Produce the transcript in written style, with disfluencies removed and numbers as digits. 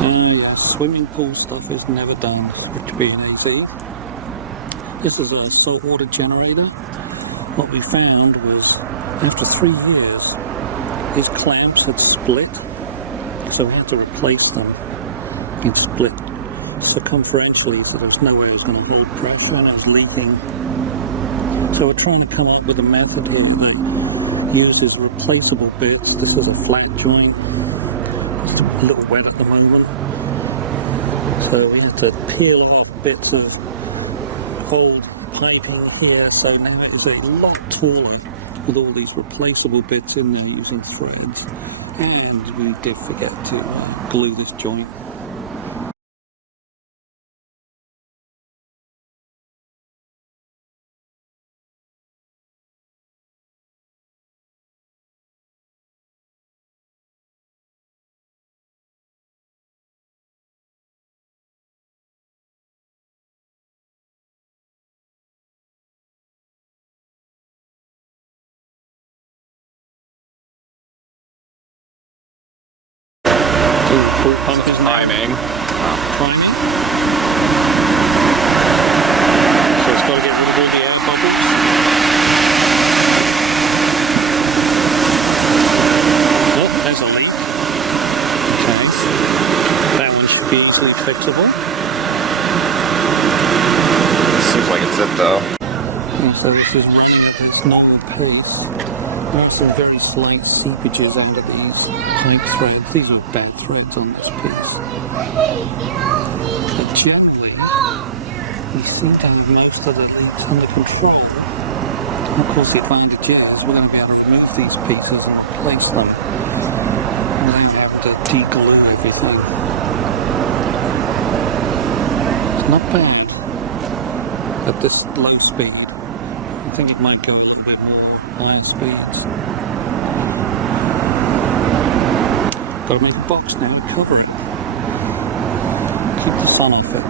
Yeah, swimming pool stuff is never done, which being easy. This is a saltwater generator. What we found was after 3 years, these clamps had split, so we had to replace them and split circumferentially, so there was no way it was going to hold pressure and it was leaking. So we're trying to come up with a method here that uses replaceable bits. This is a flat joint. It's a little wet at the moment. So we had to peel off bits of old piping here, so now it is a lot taller with all these replaceable bits in there using threads. And we did forget to glue this joint. Full pump is priming. Priming. So it's got to get rid of all the air bubbles. Oh, there's a leak. Okay. That one should be easily fixable. Seems like it's it though. And so this is running at this normal pace. There are some very slight seepages out of these pipe threads. These are bad threads on this piece. But generally, we seem to have most of the leaks under control. And of course, the advantage is we're going to be able to remove these pieces and replace them without having to de-glue everything. It's not bad at this low speed. I think it might go a little bit more higher speeds. Got to make a box now and cover it. Keep the sun off it.